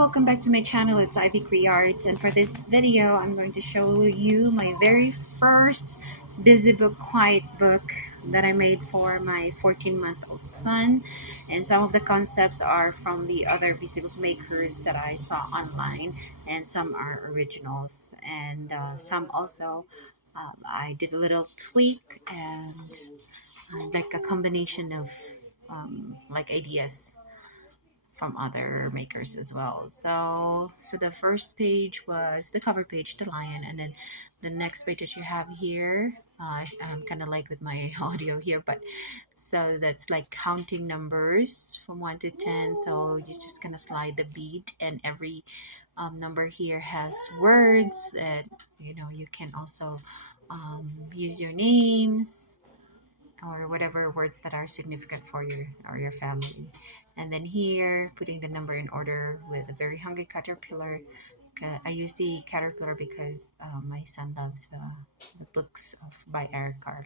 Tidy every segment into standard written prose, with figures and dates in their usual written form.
welcome back to my channel. It's Ivy Arts, and for this video I'm going to show you my very first busy book quiet book that I made for my 14-month-old son. And some of the concepts are from the other busy book makers that I saw online, and some are originals, and some also I did a little tweak and like a combination of like ideas from other makers as well. So the first page was the cover page, the lion, and then the next page that you have here, I'm kind of late with my audio here, but so that's like counting numbers from 1 to 10. So you're just gonna slide the bead, and every number here has words that you can also use your names or whatever words that are significant for your or your family. And then here, putting the number in order with a very hungry caterpillar. I use the caterpillar because my son loves the books of by Eric Carle.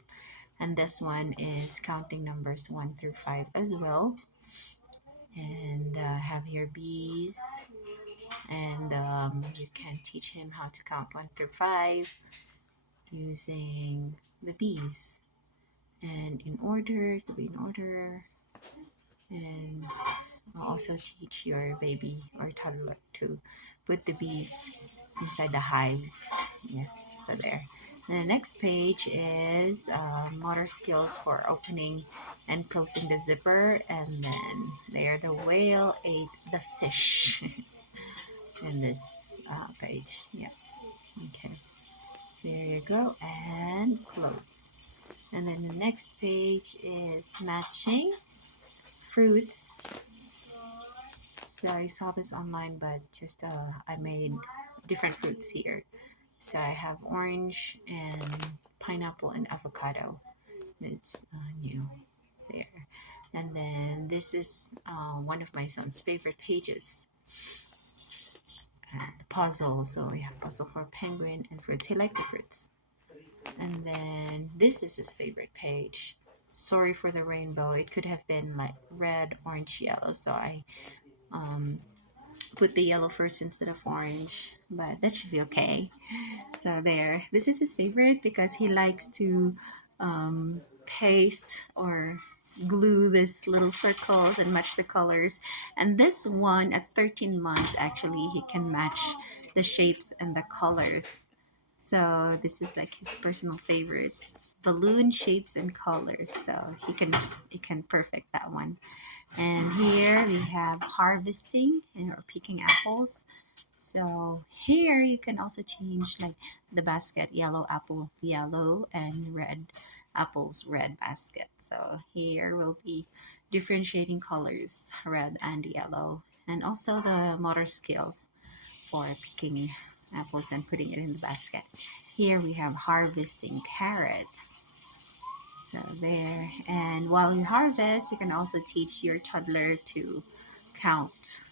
And this one is counting numbers 1 through 5 as well. And have here bees, and you can teach him how to count 1 through 5 using the bees. And in order, to be in order, and I'll also teach your baby or toddler to put the bees inside the hive. Yes, so there. And the next page is motor skills for opening and closing the zipper. And then there, the whale ate the fish in this page. Yeah, okay. There you go, and close. And then the next page is matching fruits. So I saw this online, but just I made different fruits here. So I have orange and pineapple and avocado. It's new there. And then this is one of my son's favorite pages. The puzzle. So we have puzzle for penguin and fruits. He likes the fruits. And then this is his favorite page. Sorry for the rainbow. It could have been like red, orange, yellow. So I put the yellow first instead of orange, but that should be okay. So there, this is his favorite because he likes to paste or glue these little circles and match the colors. And this one at 13 months, actually he can match the shapes and the colors. So this is like his personal favorite. It's balloon shapes and colors, so he can perfect that one. And here we have harvesting and or picking apples. So here you can also change like the basket, yellow apple yellow and red apples red basket. So here will be differentiating colors, red and yellow, and also the motor skills for picking apples and putting it in the basket. Here we have harvesting carrots. So there, and while you harvest, you can also teach your toddler to count.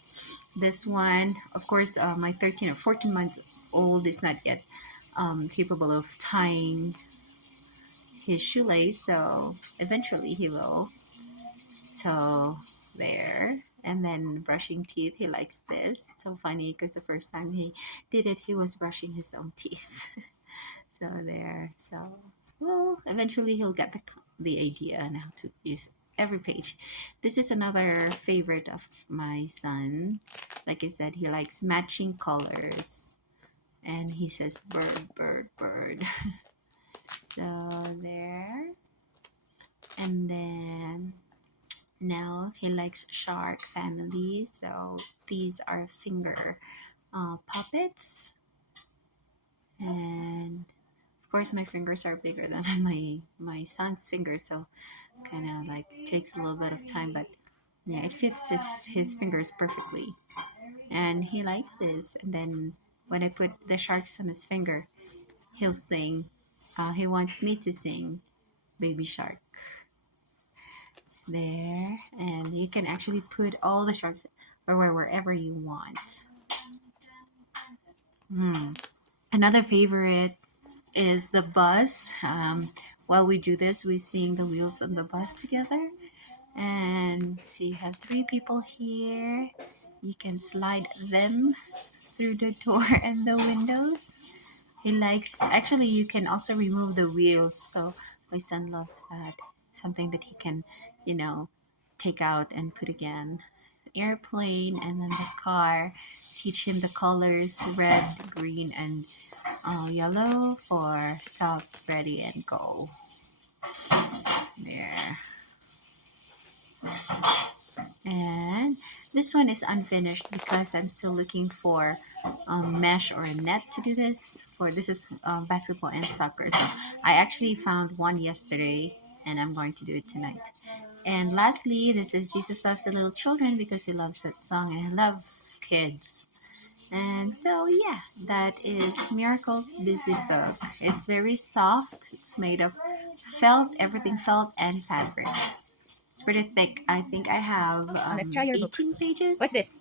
This one, of course, my 13 or 14 months old is not yet capable of tying his shoelace, so eventually he will. So there. And then brushing teeth, he likes this. It's so funny because the first time he did it, he was brushing his own teeth. So there. So, well, eventually he'll get the idea on how to use every page. This is another favorite of my son. Like I said, he likes matching colors. And he says bird, bird, bird. So there. And then now he likes shark family. So these are finger puppets. And of course my fingers are bigger than my son's fingers, so kind of like takes a little bit of time, but yeah, it fits his fingers perfectly, and he likes this. And then when I put the sharks on his finger, he'll sing. He wants me to sing baby shark there. And you can actually put all the sharks or wherever you want. Another favorite is the bus. While we do this, we sing the wheels on the bus together. And so you have three people here, You can slide them through the door and the windows. He likes, actually, you can also remove the wheels. So my son loves that. Something that he can, you know, take out and put again. Airplane and then the car. Teach him the colors red, green, and yellow for stop, ready, and go. There. And this one is unfinished because I'm still looking for mesh or a net to do this. For this is basketball and soccer. So I actually found one yesterday, and I'm going to do it tonight. And lastly, this is Jesus Loves the Little Children because he loves that song and I love kids. And so yeah, that is Miracle's Busy Book. It's very soft. It's made of felt, everything felt, and fabrics. It's pretty thick. I think I have Let's try your book. 18 pages. What's this?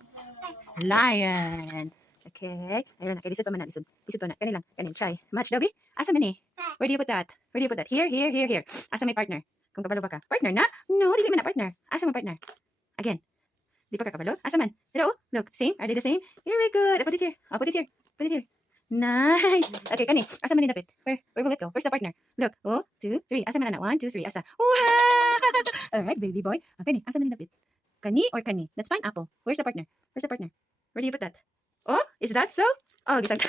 Lion. Okay. Ayun, okay, lisod pa man na, lisod. Lisod pa na. Kani lang, kani. Try. Match, Dobby? Asa man eh? Where do you put that? Where do you put that? Here, here, here, here. Asa may partner? Kung kabalo ba ka? Partner na? No, dili man na partner. Asa man partner? Again. Di pa ka kabalo? Asa man? Dito, oh. Look, same? Are they the same? Very good. Put it here. Oh, put it here. Put it here. Nice. Okay, kani. Asa man nindapit? Where will it go? Where's the partner? Look. Oh, 2, 3. Asa man na? 1, 2, 3. Asa? Wow! Alright, baby boy. Okay, ni. Asa man nindapit? Kani or kani? That's pineapple. Where's the partner? Where's the partner? Where do you put that? Oh, is that so? Oh, gitang.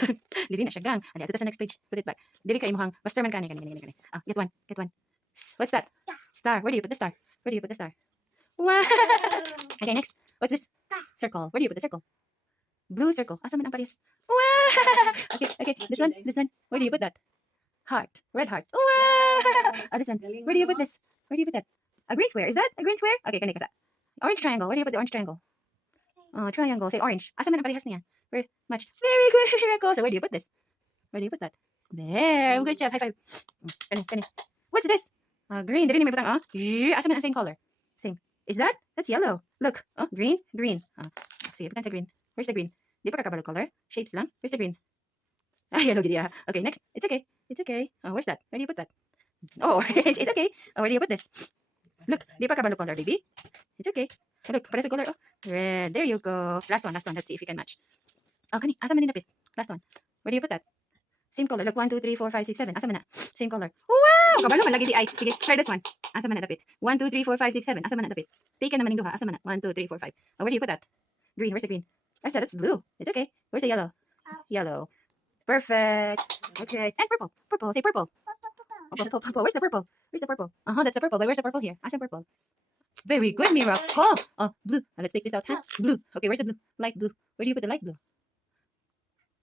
Dili na siya gang. Ali, ato sa next page. Put it back. Dili ka imuhang master man kani. Ah, get one. Get one. What's that? Star. Where do you put the star? Where do you put the star? Wow. Okay, next. What's this? Circle. Where do you put the circle? Blue circle. Asa man ang pares? Wow. Okay, okay. This one. This one. Where do you put that? Heart. Red heart. Wow. Oh, this one. Where do you put this? Where do you put that? A green square. Is that a green square? Okay, kani kasa. Orange triangle. Where do you put the orange triangle? Triangle. Say orange. Asa man ang parehas niya? Very much. Very good. So where do you put this? Where do you put that? There. Good job. High five. Kani. What's this? Green. Dili ni may butang. Asa man ang same color? Same. Is that? That's yellow. Look. Oh, green. Green. Sige, putang sa green. Where's the green? Di pa kakabalo color? Shapes lang. Where's the green? Yellow gid ya. Okay, next. It's okay. It's okay. Where's that? Where do you put that? Oh, orange. It's okay. Where do you put this? Look, di pa kabalo color, baby. It's okay. Look, para sa color. Oh, red. There you go. Last one. Let's see if you can match. Oh, kani. Asa man nindapit? Last one. Where do you put that? Same color. Look, 1, 2, 3, 4, 5, 6, 7. Asa man na? Same color. Wow! Kabalo man lagi di ay. Sige, try this one. Asa man nindapit? 1, 2, 3, 4, 5, 6, 7. Asa man nindapit? Take naman ning duha. Asa man na? 1, 2, 3, 4, 5. Oh, where do you put that? Green. Where's the green? That's blue. It's okay. Where's the yellow? Yellow. Perfect. Okay. And purple. Purple. Say purple. Purple. Where's the purple? Where's the purple? That's the purple. But where's the purple here? Asa purple? Very good, Miracle. Oh, blue. Let's take this out. Huh? Blue. Okay, where's the blue? Light blue. Where do you put the light blue?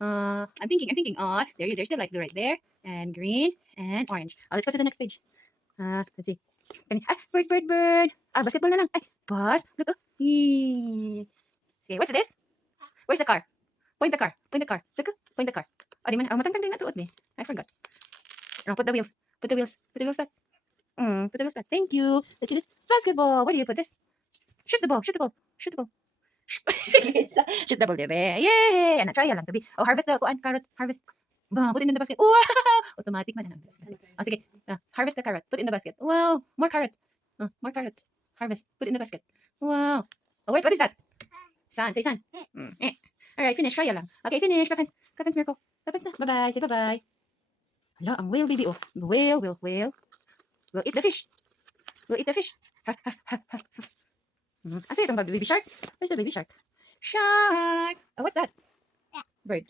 I'm thinking. Oh, there's the light blue right there. And green and orange. Let's go to the next page. Let's see. Bird. Basketball na lang. Bus. Look. Okay, what's this? Where's the car? Point the car. Look. Point the car. Di man. Matangtang din na tuot me. I forgot. Put the wheels. Put the wheels back. Put the wheels back. Thank you. Let's see this. Basketball. Where do you put this? Shoot the ball. Shoot the ball. Shoot the ball, baby. Yay! And try lang, baby. Oh, harvest the carrot. Harvest. Put it in the basket. Wow! Automatic man. Sige. Harvest the carrot. Put it in the basket. Wow! More carrots. More carrots. Harvest. Put it in the basket. Wow! Oh, wait. What is that? Sun. Say sun. Alright, finish. Try lang. Okay, finish. Clap hands. Miracle. Clap hands na. Bye-bye. Say bye-bye. Hello, ang whale, baby. Oh, whale. We'll eat the fish. Asa itong baby shark? Where's the baby shark? Shark! Oh, what's that? Bird.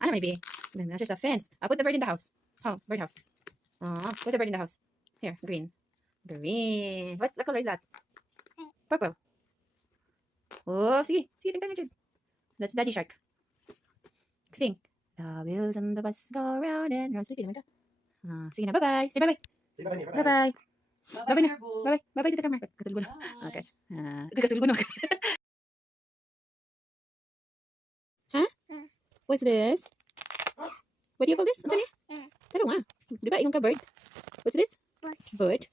Ano maybe? Then that's just a fence. I'll put the bird in the house. Oh, bird house. Put the bird in the house. Here, green. What color is that? Purple. Oh, sige, tingnan dyan. That's Daddy Shark. Sing. The wheels on the bus go round and round. Sleepy naman ka. Sige na, bye-bye. Say bye-bye. Bye-bye. Bye-bye dito camera. Katulgo na. Okay. Katulgo na. Huh? What's this? What do you call this? What's it? Pero nga. Di ba, ingon ka bird? What's this? Bird.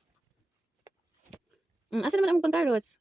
Asa naman ang pang carrots?